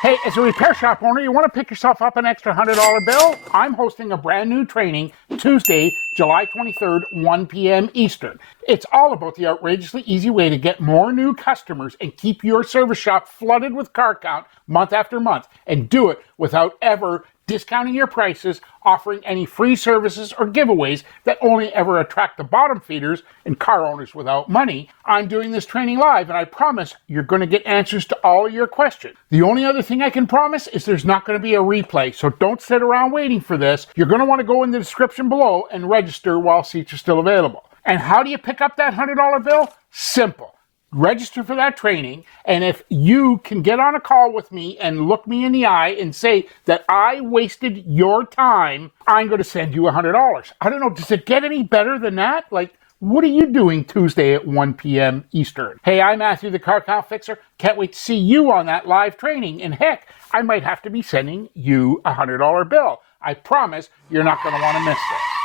Hey, as a repair shop owner, you want to pick yourself up an extra $100 bill? I'm hosting a brand new training Tuesday, July 23rd, 1 p.m. Eastern. It's all about the outrageously easy way to get more new customers and keep your service shop flooded with car count month after month, and do it without ever discounting your prices, offering any free services or giveaways that only ever attract the bottom feeders and car owners without money. I'm doing this training live, and I promise you're going to get answers to all of your questions. The only other thing I can promise is there's not going to be a replay, so don't sit around waiting for this. You're going to want to go in the description below and register while seats are still available. And how do you pick up that $100 bill? Simple. Register for that training, and if you can get on a call with me and look me in the eye and say that I wasted your time, I'm going to send you $100. I don't know, does it get any better than that? Like, what are you doing Tuesday at 1 p.m. Eastern? Hey, I'm Matthew, the Car Count Fixer. Can't wait to see you on that live training, and heck, I might have to be sending you a $100 bill. I promise you're not going to want to miss this.